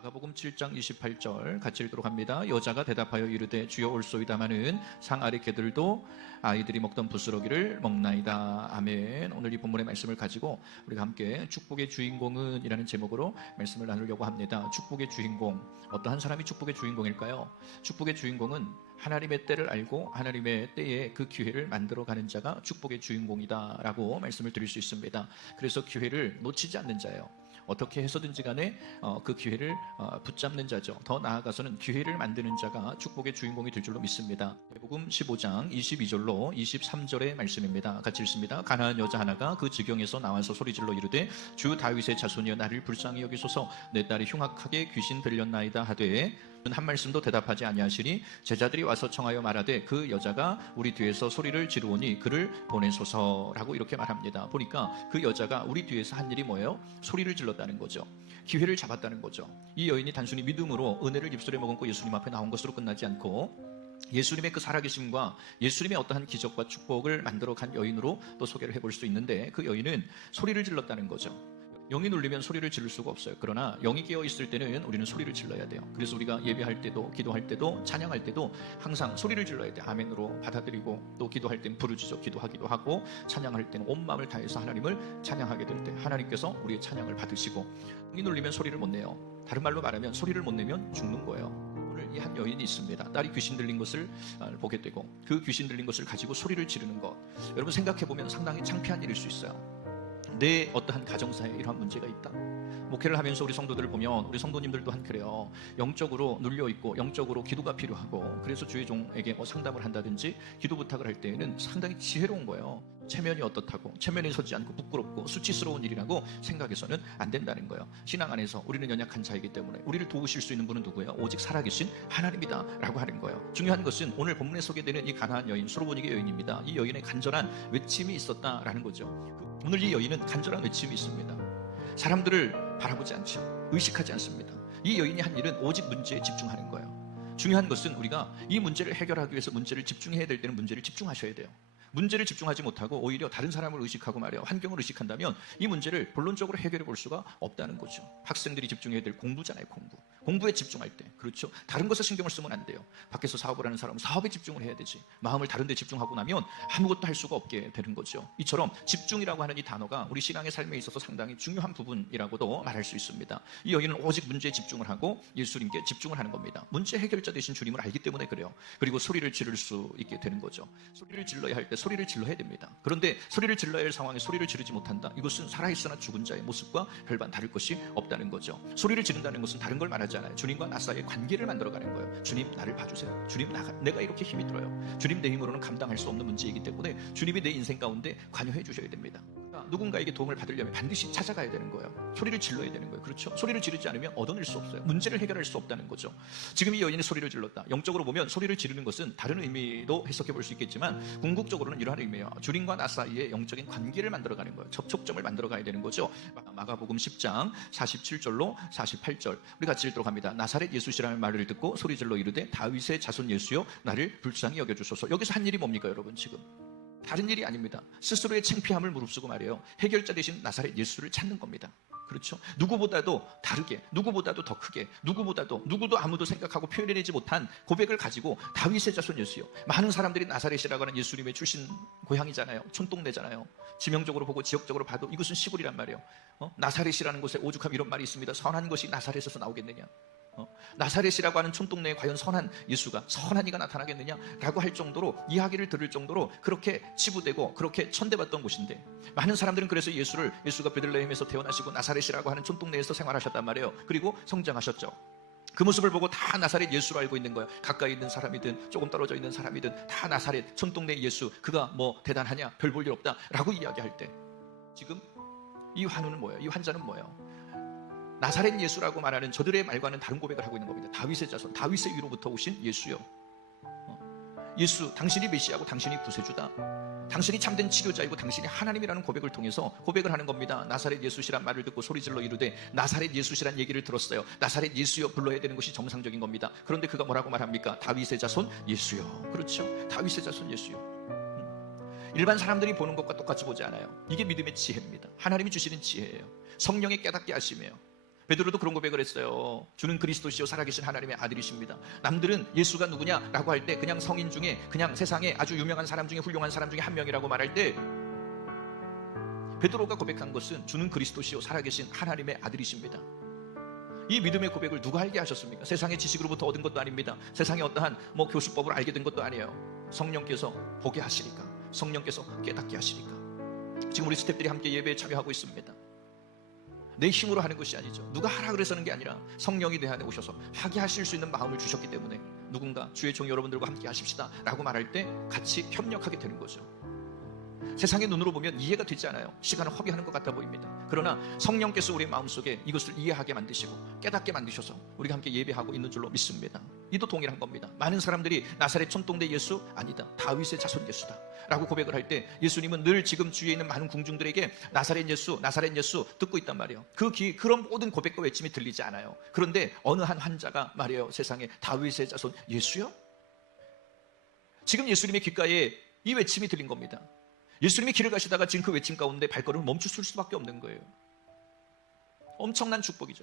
마가복음 7장 28절 같이 읽도록 합니다. 여자가 대답하여 이르되 주여 올소이다마는 상 아래 개들도 아이들이 먹던 부스러기를 먹나이다. 아멘. 오늘 이 본문의 말씀을 가지고 우리가 함께 축복의 주인공은 이라는 제목으로 말씀을 나누려고 합니다. 축복의 주인공, 어떠한 사람이 축복의 주인공일까요? 축복의 주인공은 하나님의 때를 알고 하나님의 때에 그 기회를 만들어가는 자가 축복의 주인공이다 라고 말씀을 드릴 수 있습니다. 그래서 기회를 놓치지 않는 자예요. 어떻게 해서든지 간에 그 기회를 붙잡는 자죠. 더 나아가서는 기회를 만드는 자가 축복의 주인공이 될 줄로 믿습니다. 마가복음 15장 22절로 23절의 말씀입니다. 같이 읽습니다. 가나안 여자 하나가 그 지경에서 나와서 소리질러 이르되 주 다윗의 자손이여 나를 불쌍히 여기소서 내 딸이 흉악하게 귀신 들렸나이다 하되 한 말씀도 대답하지 아니하시니 제자들이 와서 청하여 말하되 그 여자가 우리 뒤에서 소리를 지르오니 그를 보내소서라고 이렇게 말합니다. 보니까 그 여자가 우리 뒤에서 한 일이 뭐예요? 소리를 질렀다는 거죠. 기회를 잡았다는 거죠. 이 여인이 단순히 믿음으로 은혜를 입술에 머금고 예수님 앞에 나온 것으로 끝나지 않고 예수님의 그 살아계심과 예수님의 어떠한 기적과 축복을 만들어간 여인으로 또 소개를 해볼 수 있는데, 그 여인은 소리를 질렀다는 거죠. 영이 눌리면 소리를 지를 수가 없어요. 그러나 영이 깨어있을 때는 우리는 소리를 질러야 돼요. 그래서 우리가 예배할 때도, 기도할 때도, 찬양할 때도 항상 소리를 질러야 돼요. 아멘으로 받아들이고, 또 기도할 때는 부르짖어 기도하기도 하고, 찬양할 때는 온 마음을 다해서 하나님을 찬양하게 될 때 하나님께서 우리의 찬양을 받으시고, 영이 눌리면 소리를 못 내요. 다른 말로 말하면 소리를 못 내면 죽는 거예요. 오늘 이 한 여인이 있습니다. 딸이 귀신 들린 것을 보게 되고, 그 귀신 들린 것을 가지고 소리를 지르는 것, 여러분 생각해보면 상당히 창피한 일일 수 있어요. 내 어떠한 가정사에 이러한 문제가 있다. 목회를 하면서 우리 성도들을 보면 우리 성도님들 또한 그래요. 영적으로 눌려있고 영적으로 기도가 필요하고, 그래서 주의 종에게 상담을 한다든지 기도 부탁을 할 때에는 상당히 지혜로운 거예요. 체면이 어떻다고, 체면에 서지 않고 부끄럽고 수치스러운 일이라고 생각해서는 안 된다는 거예요. 신앙 안에서 우리는 연약한 자이기 때문에 우리를 도우실 수 있는 분은 누구예요? 오직 살아계신 하나님이다 라고 하는 거예요. 중요한 것은 오늘 본문에 소개되는 이 가나안 여인, 수로보니게 여인입니다. 이 여인의 간절한 외침이 있었다라는 거죠. 오늘 이 여인은 간절한 외침이 있습니다. 사람들을 바라보지 않죠. 의식하지 않습니다. 이 여인이 한 일은 오직 문제에 집중하는 거예요. 중요한 것은 우리가 이 문제를 해결하기 위해서 문제를 집중해야 될 때는 문제를 집중하셔야 돼요. 문제를 집중하지 못하고 오히려 다른 사람을 의식하고 말이에요, 환경을 의식한다면 이 문제를 본론적으로 해결해 볼 수가 없다는 거죠. 학생들이 집중해야 될 공부잖아요. 공부에 집중할 때, 그렇죠? 다른 것에 신경을 쓰면 안 돼요. 밖에서 사업을 하는 사람은 사업에 집중을 해야 되지. 마음을 다른 데 집중하고 나면 아무것도 할 수가 없게 되는 거죠. 이처럼 집중이라고 하는 이 단어가 우리 신앙의 삶에 있어서 상당히 중요한 부분이라고도 말할 수 있습니다. 이 여인은 오직 문제에 집중을 하고 예수님께 집중을 하는 겁니다. 문제 해결자 되신 주님을 알기 때문에 그래요. 그리고 소리를 지를 수 있게 되는 거죠. 소리를 질러야 할 때 소리를 질러야 됩니다. 그런데 소리를 질러야 할 상황에 소리를 지르지 못한다. 이것은 살아있으나 죽은 자의 모습과 별반 다를 것이 없다는 거죠. 소리를 지른다는 것은 다른 걸 말하지 않아요. 주님과 나 사이의 관계를 만들어가는 거예요. 주님 나를 봐주세요. 주님 내가 이렇게 힘이 들어요. 주님 내 힘으로는 감당할 수 없는 문제이기 때문에 주님이 내 인생 가운데 관여해 주셔야 됩니다. 누군가에게 도움을 받으려면 반드시 찾아가야 되는 거예요. 소리를 질러야 되는 거예요. 그렇죠? 소리를 지르지 않으면 얻어낼 수 없어요. 문제를 해결할 수 없다는 거죠. 지금 이 여인이 소리를 질렀다. 영적으로 보면 소리를 지르는 것은 다른 의미도 해석해 볼 수 있겠지만 궁극적으로는 이러한 의미예요. 주님과 나 사이에 영적인 관계를 만들어가는 거예요. 접촉점을 만들어가야 되는 거죠. 마가복음 10장 47절로 48절 우리 같이 읽도록 합니다. 나사렛 예수시라는 말을 듣고 소리질러 이르되 다윗의 자손 예수여 나를 불쌍히 여겨주소서. 여기서 한 일이 뭡니까 여러분? 지금 다른 일이 아닙니다. 스스로의 창피함을 무릅쓰고 말이에요, 해결자 대신 나사렛 예수를 찾는 겁니다. 그렇죠? 누구보다도 다르게, 누구보다도 더 크게, 누구도 아무도 생각하고 표현해내지 못한 고백을 가지고 다윗의 자손 예수요. 많은 사람들이 나사렛이라고 하는 예수님의 출신 고향이잖아요. 촌동네잖아요. 지명적으로 보고 지역적으로 봐도 이것은 시골이란 말이에요. 나사렛이라는 곳에 오죽하면 이런 말이 있습니다. 선한 것이 나사렛에서 나오겠느냐. 나사렛이라고 하는 촌동네에 과연 선한 예수가, 선한 이가 나타나겠느냐라고 할 정도로, 이야기를 들을 정도로 그렇게 치부되고 그렇게 천대받던 곳인데, 많은 사람들은 그래서 예수가 베들레헴에서 태어나시고 나사렛이라고 하는 촌동네에서 생활하셨단 말이에요. 그리고 성장하셨죠. 그 모습을 보고 다 나사렛 예수로 알고 있는 거예요. 가까이 있는 사람이든 조금 떨어져 있는 사람이든 다 나사렛 촌동네 예수, 그가 뭐 대단하냐, 별 볼 일 없다 라고 이야기할 때, 지금 이 환우는 뭐예요? 이 환자는 뭐예요? 나사렛 예수라고 말하는 저들의 말과는 다른 고백을 하고 있는 겁니다. 다윗의 자손, 다윗의 위로부터 오신 예수요. 예수, 당신이 메시아고 당신이 구세주다. 당신이 참된 치료자이고 당신이 하나님이라는 고백을 통해서 고백을 하는 겁니다. 나사렛 예수시란 말을 듣고 소리질러 이르되 나사렛 예수시란 얘기를 들었어요. 나사렛 예수여 불러야 되는 것이 정상적인 겁니다. 그런데 그가 뭐라고 말합니까? 다윗의 자손 예수요. 그렇죠? 다윗의 자손 예수요. 일반 사람들이 보는 것과 똑같이 보지 않아요. 이게 믿음의 지혜입니다. 하나님이 주시는 지혜예요. 성령의 깨닫게 하심이에요. 베드로도 그런 고백을 했어요. 주는 그리스도시요 살아계신 하나님의 아들이십니다. 남들은 예수가 누구냐라고 할 때 그냥 성인 중에, 그냥 세상에 아주 유명한 사람 중에, 훌륭한 사람 중에 한 명이라고 말할 때 베드로가 고백한 것은 주는 그리스도시요 살아계신 하나님의 아들이십니다. 이 믿음의 고백을 누가 알게 하셨습니까? 세상의 지식으로부터 얻은 것도 아닙니다. 세상의 어떠한 교수법을 알게 된 것도 아니에요. 성령께서 보게 하시니까, 성령께서 깨닫게 하시니까. 지금 우리 스태프들이 함께 예배에 참여하고 있습니다. 내 힘으로 하는 것이 아니죠. 누가 하라 그래서는 게 아니라 성령이 내 안에 오셔서 하게 하실 수 있는 마음을 주셨기 때문에 누군가 주의 종 여러분들과 함께 하십시다 라고 말할 때 같이 협력하게 되는 거죠. 세상의 눈으로 보면 이해가 되지 않아요. 시간을 허비하는 것 같아 보입니다. 그러나 성령께서 우리의 마음속에 이것을 이해하게 만드시고 깨닫게 만드셔서 우리가 함께 예배하고 있는 줄로 믿습니다. 이도 동일한 겁니다. 많은 사람들이 나사렛 촌동네 예수 아니다, 다윗의 자손 예수다 라고 고백을 할 때 예수님은 늘 지금 주위에 있는 많은 궁중들에게 나사렛 예수 듣고 있단 말이에요. 그런 모든 고백과 외침이 들리지 않아요. 그런데 어느 한 환자가 말이에요, 세상에 다윗의 자손 예수요? 지금 예수님의 귓가에 이 외침이 들린 겁니다. 예수님이 길을 가시다가 지금 그 외침 가운데 발걸음을 멈추실 수밖에 없는 거예요. 엄청난 축복이죠.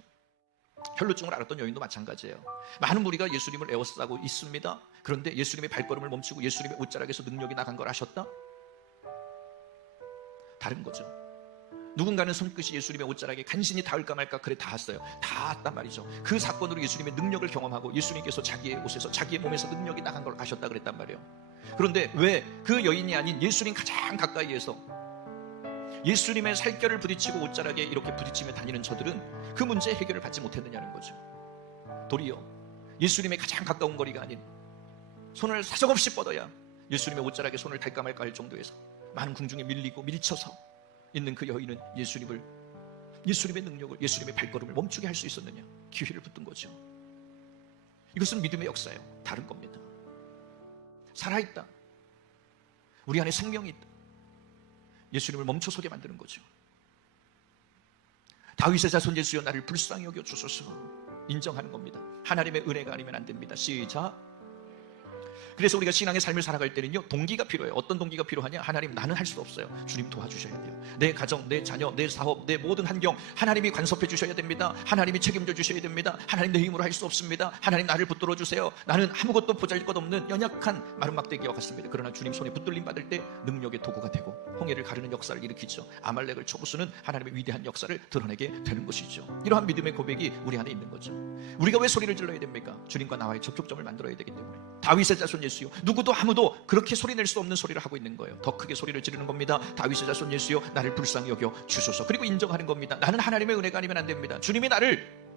혈루증을 앓았던 여인도 마찬가지예요. 많은 무리가 예수님을 에워싸고 있습니다. 그런데 예수님의 발걸음을 멈추고 예수님의 옷자락에서 능력이 나간 걸 아셨다? 다른 거죠. 누군가는 손끝이 예수님의 옷자락에 간신히 닿을까 말까, 그래 닿았어요. 닿았단 말이죠. 그 사건으로 예수님의 능력을 경험하고 예수님께서 자기의 옷에서, 자기의 몸에서 능력이 나간 걸 아셨다 그랬단 말이에요. 그런데 왜 그 여인이 아닌 예수님 가장 가까이에서 예수님의 살결을 부딪히고 옷자락에 이렇게 부딪히며 다니는 저들은 그 문제의 해결을 받지 못했느냐는 거죠. 도리어 예수님의 가장 가까운 거리가 아닌 손을 사정없이 뻗어야 예수님의 옷자락에 손을 댈까 말까 할 정도에서 많은 궁중에 밀리고 밀쳐서 있는 그 여인은 예수님의 능력을, 예수님의 발걸음을 멈추게 할 수 있었느냐? 기회를 붙든 거죠. 이것은 믿음의 역사예요. 다른 겁니다. 살아있다, 우리 안에 생명이 있다, 예수님을 멈춰서게 만드는 거죠. 다윗의 자손 예수여 나를 불쌍히 여겨 주소서 인정하는 겁니다. 하나님의 은혜가 아니면 안 됩니다. 시작. 그래서 우리가 신앙의 삶을 살아갈 때는요, 동기가 필요해요. 어떤 동기가 필요하냐? 하나님, 나는 할 수 없어요. 주님 도와주셔야 돼요. 내 가정, 내 자녀, 내 사업, 내 모든 환경 하나님이 간섭해 주셔야 됩니다. 하나님이 책임져 주셔야 됩니다. 하나님, 내 힘으로 할 수 없습니다. 하나님, 나를 붙들어 주세요. 나는 아무것도 보잘것없는 연약한 마른 막대기와 같습니다. 그러나 주님 손에 붙들림 받을 때 능력의 도구가 되고 홍해를 가르는 역사를 일으키죠. 아말렉을 쳐부수는 하나님의 위대한 역사를 드러내게 되는 것이죠. 이러한 믿음의 고백이 우리 안에 있는 거죠. 우리가 왜 소리를 질러야 됩니까? 주님과 나와의 접촉점을 만들어야 되기 때문에. 다윗의 자손 예수요, 누구도 아무도 그렇게 소리낼 수 없는 소리를 하고 있는 거예요. 더 크게 소리를 지르는 겁니다. 다윗의 자손 예수요 나를 불쌍히 여겨 주소서. 그리고 인정하는 겁니다. 나는 하나님의 은혜가 아니면 안 됩니다. 주님이 나를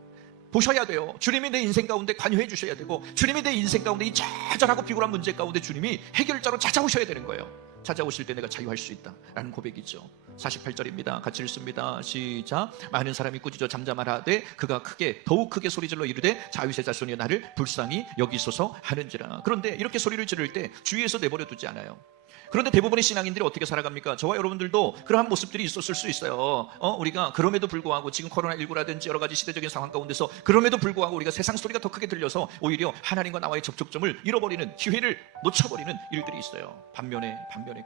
보셔야 돼요. 주님이 내 인생 가운데 관여해 주셔야 되고, 주님이 내 인생 가운데 이 좌절하고 비굴한 문제 가운데 주님이 해결자로 찾아오셔야 되는 거예요. 찾아오실 때 내가 자유할 수 있다 라는 고백이죠. 48절입니다. 같이 읽습니다. 시작. 많은 사람이 꾸짖어 잠잠하되 그가 더욱 크게 소리질러 이르되 다윗의 자손이 나를 불쌍히 여기소서 하는지라. 그런데 이렇게 소리를 지를 때 주위에서 내버려 두지 않아요. 그런데 대부분의 신앙인들이 어떻게 살아갑니까? 저와 여러분들도 그러한 모습들이 있었을 수 있어요. 우리가 그럼에도 불구하고 지금 코로나19라든지 여러 가지 시대적인 상황 가운데서 그럼에도 불구하고 우리가 세상 소리가 더 크게 들려서 오히려 하나님과 나와의 접촉점을 잃어버리는, 기회를 놓쳐버리는 일들이 있어요. 반면에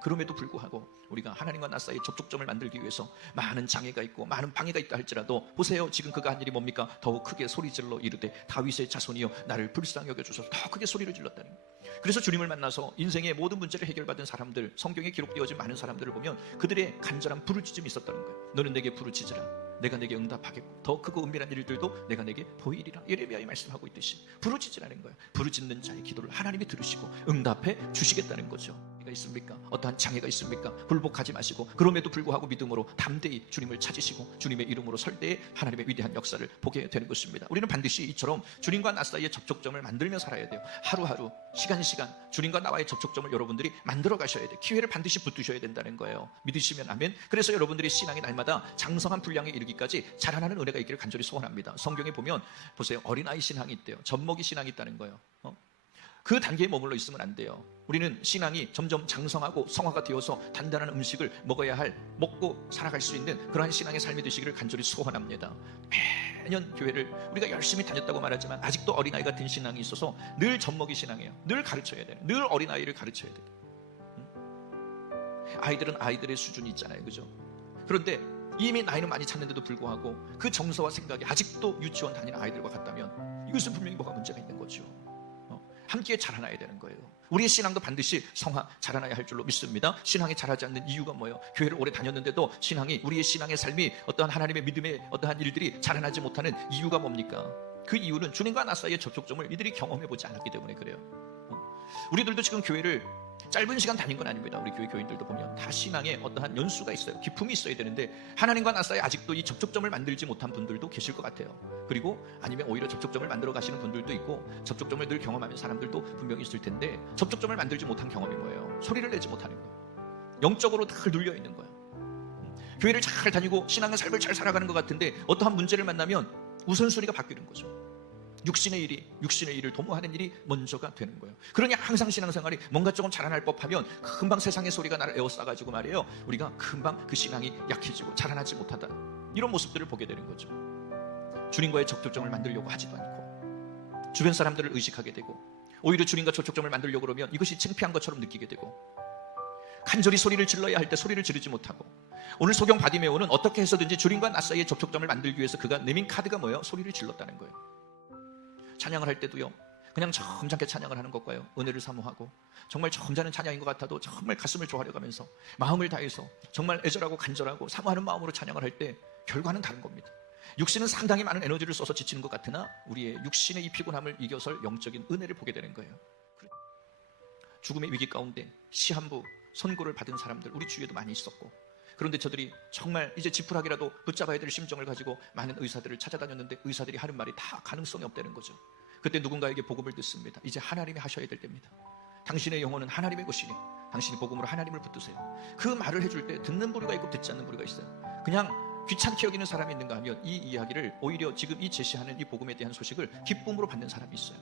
그럼에도 불구하고 우리가 하나님과 나 사이의 접촉점을 만들기 위해서 많은 장애가 있고 많은 방해가 있다 할지라도 보세요. 지금 그가 한 일이 뭡니까? 더욱 크게 소리질러 이르되 다윗의 자손이여 나를 불쌍히 여겨주소서. 더 크게 소리를 질렀다는 거예요. 그래서 주님을 만나서 인생의 모든 문제를 해결받은 사람들, 성경에 기록되어진 많은 사람들을 보면 그들의 간절한 부르짖음이 있었다는 거예요. 너는 내게 부르짖으라, 내가 내게 응답하겠고 더 크고 은밀한 일들도 내가 내게 보이리라. 예레미야에 말씀하고 있듯이 부르짖으라는 거예요. 부르짖는 자의 기도를 하나님이 들으시고 응답해 주시겠다는 거죠. 있습니까? 어떠한 장애가 있습니까? 굴복하지 마시고 그럼에도 불구하고 믿음으로 담대히 주님을 찾으시고 주님의 이름으로 설 때에 하나님의 위대한 역사를 보게 되는 것입니다. 우리는 반드시 이처럼 주님과 나 사이의 접촉점을 만들며 살아야 돼요. 하루하루, 시간 주님과 나와의 접촉점을 여러분들이 만들어 가셔야 돼요. 기회를 반드시 붙드셔야 된다는 거예요. 믿으시면 아멘. 그래서 여러분들이 신앙이 날마다 장성한 분량에 이르기까지 자라나는 은혜가 있기를 간절히 소원합니다. 성경에 보면 보세요. 어린아이 신앙이 있대요. 젖먹이 신앙이 있다는 거예요. 그 단계에 머물러 있으면 안 돼요. 우리는 신앙이 점점 장성하고 성화가 되어서 단단한 음식을 먹고 살아갈 수 있는 그러한 신앙의 삶이 되시기를 간절히 소원합니다. 매년 교회를 우리가 열심히 다녔다고 말하지만 아직도 어린아이 같은 신앙이 있어서 늘 젖먹이 신앙이에요. 늘 가르쳐야 돼요. 늘 어린아이를 가르쳐야 돼요. 아이들은 아이들의 수준이 있잖아요. 그죠? 그런데 이미 나이는 많이 찼는데도 불구하고 그 정서와 생각이 아직도 유치원 다니는 아이들과 같다면 이것은 분명히 뭐가 문제가 있는 거죠. 함께 자라나야 되는 거예요. 우리의 신앙도 반드시 성화 자라나야 할 줄로 믿습니다. 신앙이 자라지 않는 이유가 뭐예요? 교회를 오래 다녔는데도 신앙이, 우리의 신앙의 삶이 어떠한 하나님의 믿음의 어떠한 일들이 자라나지 못하는 이유가 뭡니까? 그 이유는 주님과 나 사이의 접촉점을 이들이 경험해보지 않았기 때문에 그래요. 우리들도 지금 교회를 짧은 시간 다닌 건 아닙니다. 우리 교회 교인들도 보면 다 신앙에 어떠한 연수가 있어요. 기품이 있어야 되는데 하나님과 나 사이 아직도 이 접촉점을 만들지 못한 분들도 계실 것 같아요. 그리고 아니면 오히려 접촉점을 만들어 가시는 분들도 있고 접촉점을 늘 경험하는 사람들도 분명히 있을 텐데, 접촉점을 만들지 못한 경험이 뭐예요? 소리를 내지 못하는 거예요. 영적으로 늘 눌려 있는 거예요. 교회를 잘 다니고 신앙의 삶을 잘 살아가는 것 같은데 어떠한 문제를 만나면 우선순위가 바뀌는 거죠. 육신의 일을 도모하는 일이 먼저가 되는 거예요. 그러니 항상 신앙생활이 뭔가 조금 자라날 법하면 금방 세상의 소리가 나를 에워싸가지고 말이에요, 우리가 금방 그 신앙이 약해지고 자라나지 못하다, 이런 모습들을 보게 되는 거죠. 주님과의 접촉점을 만들려고 하지도 않고 주변 사람들을 의식하게 되고, 오히려 주님과 접촉점을 만들려고 그러면 이것이 창피한 것처럼 느끼게 되고, 간절히 소리를 질러야 할 때 소리를 지르지 못하고, 오늘 소경 바디메오는 어떻게 해서든지 주님과 나 사이의 접촉점을 만들기 위해서 그가 내민 카드가 뭐예요? 소리를 질렀다는 거예요. 찬양을 할 때도요, 그냥 점잖게 찬양을 하는 것과요, 은혜를 사모하고 정말 점잖은 찬양인 것 같아도 정말 가슴을 조아려 가면서 마음을 다해서 정말 애절하고 간절하고 사모하는 마음으로 찬양을 할 때 결과는 다른 겁니다. 육신은 상당히 많은 에너지를 써서 지치는 것 같으나 우리의 육신의 이 피곤함을 이겨설 영적인 은혜를 보게 되는 거예요. 죽음의 위기 가운데 시한부 선고를 받은 사람들 우리 주위에도 많이 있었고, 그런데 저들이 정말 이제 지푸라기라도 붙잡아야 될 심정을 가지고 많은 의사들을 찾아다녔는데 의사들이 하는 말이 다 가능성이 없다는 거죠. 그때 누군가에게 복음을 듣습니다. 이제 하나님이 하셔야 될 때입니다. 당신의 영혼은 하나님의 것이니 당신이 복음으로 하나님을 붙드세요. 그 말을 해줄 때 듣는 부류가 있고 듣지 않는 부류가 있어요. 그냥 귀찮게 여기는 사람이 있는가 하면 이 이야기를 오히려 지금 이 제시하는 이 복음에 대한 소식을 기쁨으로 받는 사람이 있어요.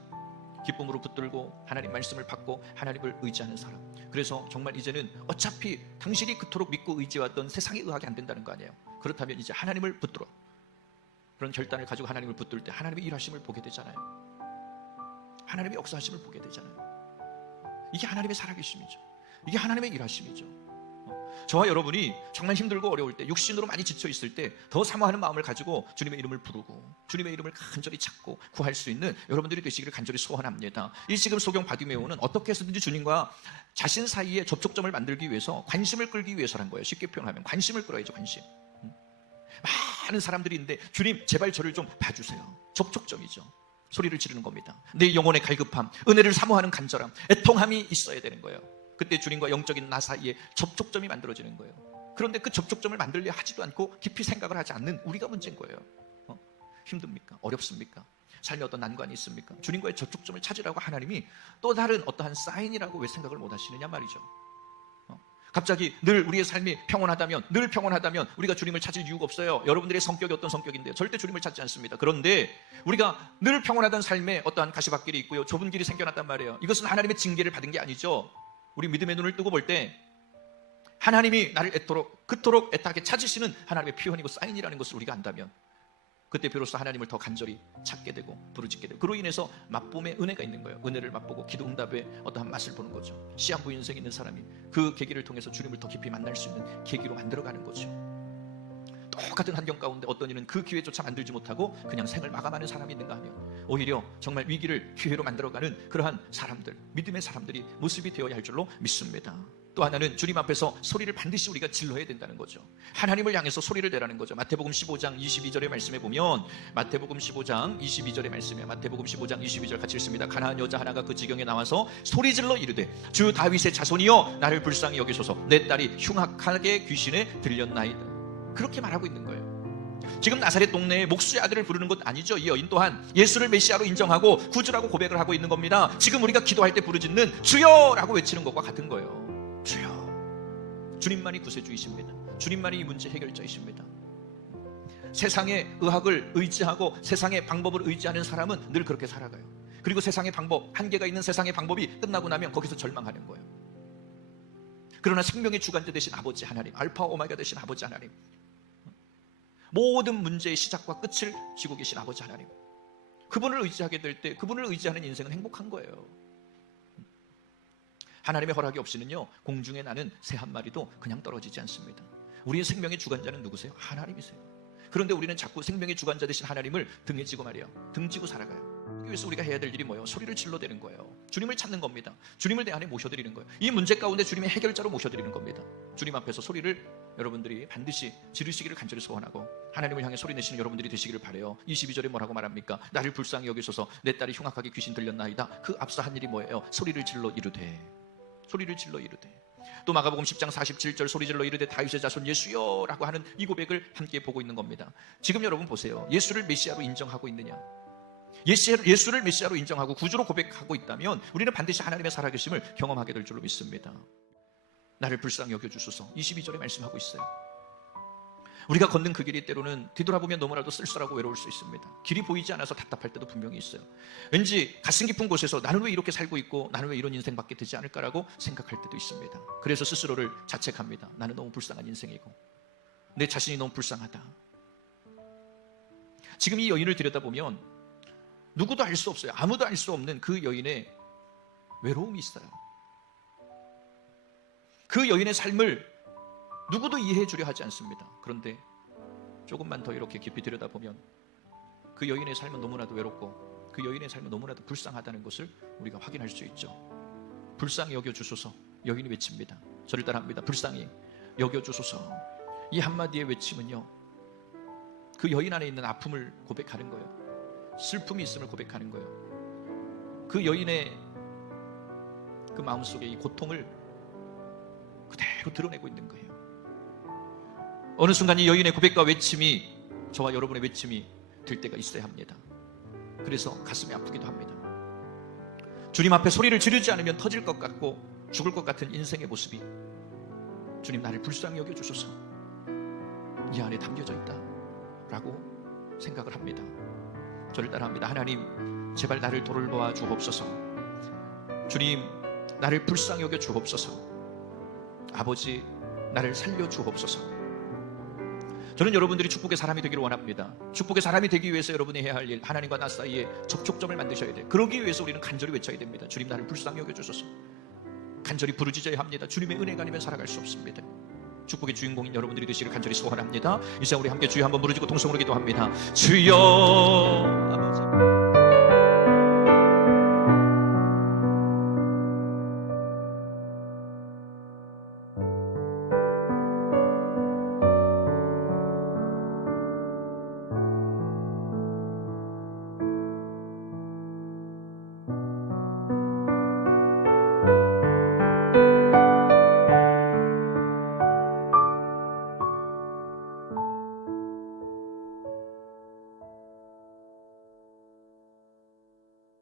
기쁨으로 붙들고 하나님 말씀을 받고 하나님을 의지하는 사람. 그래서 정말 이제는 어차피 당신이 그토록 믿고 의지해왔던 세상의 의학이 안 된다는 거 아니에요. 그렇다면 이제 하나님을 붙들어, 그런 결단을 가지고 하나님을 붙들 때 하나님의 일하심을 보게 되잖아요. 하나님의 역사하심을 보게 되잖아요. 이게 하나님의 살아계심이죠. 이게 하나님의 일하심이죠. 저와 여러분이 정말 힘들고 어려울 때, 육신으로 많이 지쳐 있을 때 더 사모하는 마음을 가지고 주님의 이름을 부르고 주님의 이름을 간절히 찾고 구할 수 있는 여러분들이 되시기를 간절히 소원합니다. 이 지금 소경 바디메오는 어떻게 해서든지 주님과 자신 사이에 접촉점을 만들기 위해서, 관심을 끌기 위해서란 거예요. 쉽게 표현하면 관심을 끌어야죠. 관심. 많은 사람들이 있는데 주님 제발 저를 좀 봐주세요. 접촉점이죠. 소리를 지르는 겁니다. 내 영혼의 갈급함, 은혜를 사모하는 간절함, 애통함이 있어야 되는 거예요. 그때 주님과 영적인 나 사이에 접촉점이 만들어지는 거예요. 그런데 그 접촉점을 만들려 하지도 않고 깊이 생각을 하지 않는 우리가 문제인 거예요. 힘듭니까? 어렵습니까? 삶에 어떤 난관이 있습니까? 주님과의 접촉점을 찾으라고 하나님이 또 다른 어떠한 사인이라고 왜 생각을 못 하시느냐 말이죠. 갑자기 늘 우리의 삶이 평온하다면, 늘 평온하다면 우리가 주님을 찾을 이유가 없어요. 여러분들의 성격이 어떤 성격인데요? 절대 주님을 찾지 않습니다. 그런데 우리가 늘 평온하던 삶에 어떠한 가시밭길이 있고요, 좁은 길이 생겨났단 말이에요. 이것은 하나님의 징계를 받은 게 아니죠. 우리 믿음의 눈을 뜨고 볼 때 하나님이 나를 그토록 애타게 찾으시는 하나님의 표현이고 사인이라는 것을 우리가 안다면, 그때 비로소 하나님을 더 간절히 찾게 되고 부르짖게 되고, 그로 인해서 맛봄의 은혜가 있는 거예요. 은혜를 맛보고 기도 응답의 어떠한 맛을 보는 거죠. 시한부 인생에 있는 사람이 그 계기를 통해서 주님을 더 깊이 만날 수 있는 계기로 만들어가는 거죠. 똑같은 환경 가운데 어떤 이는 그 기회조차 만들지 못하고 그냥 생을 마감하는 사람이 있는가 하면, 오히려 정말 위기를 기회로 만들어가는 그러한 사람들, 믿음의 사람들이 모습이 되어야 할 줄로 믿습니다. 또 하나는 주님 앞에서 소리를 반드시 우리가 질러야 된다는 거죠. 하나님을 향해서 소리를 내라는 거죠. 마태복음 15장 22절의 말씀에 보면, 마태복음 15장 22절의 말씀에, 마태복음 15장 22절 같이 읽습니다. 가난한 여자 하나가 그 지경에 나와서 소리질러 이르되 주 다윗의 자손이여 나를 불쌍히 여기소서, 내 딸이 흉악하게 귀신에 들렸나이다. 그렇게 말하고 있는 거예요. 지금 나사렛 동네에 목수의 아들을 부르는 것 아니죠. 이 여인 또한 예수를 메시아로 인정하고 구주라고 고백을 하고 있는 겁니다. 지금 우리가 기도할 때 부르짖는 주여라고 외치는 것과 같은 거예요. 주여. 주님만이 구세주이십니다. 주님만이 이 문제 해결자이십니다. 세상의 의학을 의지하고 세상의 방법을 의지하는 사람은 늘 그렇게 살아가요. 그리고 세상의 방법, 한계가 있는 세상의 방법이 끝나고 나면 거기서 절망하는 거예요. 그러나 생명의 주관자 되신 아버지 하나님, 알파 오메가 되신 아버지 하나님, 모든 문제의 시작과 끝을 쥐고 계신 아버지 하나님, 그분을 의지하게 될 때 그분을 의지하는 인생은 행복한 거예요. 하나님의 허락이 없이는요, 공중에 나는 새 한 마리도 그냥 떨어지지 않습니다. 우리의 생명의 주관자는 누구세요? 하나님이세요. 그런데 우리는 자꾸 생명의 주관자 되신 하나님을 등에 지고 말이에요. 등지고 살아가요. 그래서 우리가 해야 될 일이 뭐예요? 소리를 질러대는 거예요. 주님을 찾는 겁니다. 주님을 내 안에 모셔드리는 거예요. 이 문제 가운데 주님의 해결자로 모셔드리는 겁니다. 주님 앞에서 소리를 여러분들이 반드시 지르시기를 간절히 소원하고 하나님을 향해 소리 내시는 여러분들이 되시기를 바라요. 22절에 뭐라고 말합니까? 나를 불쌍히 여기소서. 내 딸이 흉악하게 귀신 들렸나이다. 그 앞서 한 일이 뭐예요? 소리를 질러 이르되. 소리를 질러 이르되. 또 마가복음 10장 47절 소리질러 이르되 다윗의 자손 예수여 라고 하는 이 고백을 함께 보고 있는 겁니다. 지금 여러분 보세요. 예수를 메시아로 인정하고 있느냐? 예수를 메시아로 인정하고 구주로 고백하고 있다면 우리는 반드시 하나님의 살아계심을 경험하게 될 줄로 믿습니다. 나를 불쌍히 여겨주소서. 22절에 말씀하고 있어요. 우리가 걷는 그 길이 때로는 뒤돌아보면 너무나도 쓸쓸하고 외로울 수 있습니다. 길이 보이지 않아서 답답할 때도 분명히 있어요. 왠지 가슴 깊은 곳에서 나는 왜 이렇게 살고 있고 나는 왜 이런 인생밖에 되지 않을까라고 생각할 때도 있습니다. 그래서 스스로를 자책합니다. 나는 너무 불쌍한 인생이고 내 자신이 너무 불쌍하다. 지금 이 여인을 들여다보면 누구도 알 수 없어요. 아무도 알 수 없는 그 여인의 외로움이 있어요. 그 여인의 삶을 누구도 이해해 주려 하지 않습니다. 그런데 조금만 더 이렇게 깊이 들여다보면 그 여인의 삶은 너무나도 외롭고 그 여인의 삶은 너무나도 불쌍하다는 것을 우리가 확인할 수 있죠. 불쌍히 여겨주소서. 여인이 외칩니다. 저를 따라합니다. 불쌍히 여겨주소서. 이 한마디의 외침은요, 그 여인 안에 있는 아픔을 고백하는 거예요. 슬픔이 있음을 고백하는 거예요. 그 여인의 그 마음속에 이 고통을 그대로 드러내고 있는 거예요. 어느 순간 이 여인의 고백과 외침이 저와 여러분의 외침이 될 때가 있어야 합니다. 그래서 가슴이 아프기도 합니다. 주님 앞에 소리를 지르지 않으면 터질 것 같고 죽을 것 같은 인생의 모습이 주님 나를 불쌍히 여겨주소서. 이 안에 담겨져 있다 라고 생각을 합니다. 저를 따라합니다. 하나님 제발 나를 돌보아 주옵소서. 주님 나를 불쌍히 여겨 주옵소서. 아버지 나를 살려 주옵소서. 저는 여러분들이 축복의 사람이 되기를 원합니다. 축복의 사람이 되기 위해서 여러분이 해야 할 일, 하나님과 나 사이에 접촉점을 만드셔야 돼요. 그러기 위해서 우리는 간절히 외쳐야 됩니다. 주님 나를 불쌍히 여겨주소서. 간절히 부르짖어야 합니다. 주님의 은혜가 아니면 살아갈 수 없습니다. 축복의 주인공인 여러분들이 되시기를 간절히 소원합니다. 이 시간 우리 함께 주여 한번 부르짖고 통성으로 기도합니다. 주여 아버지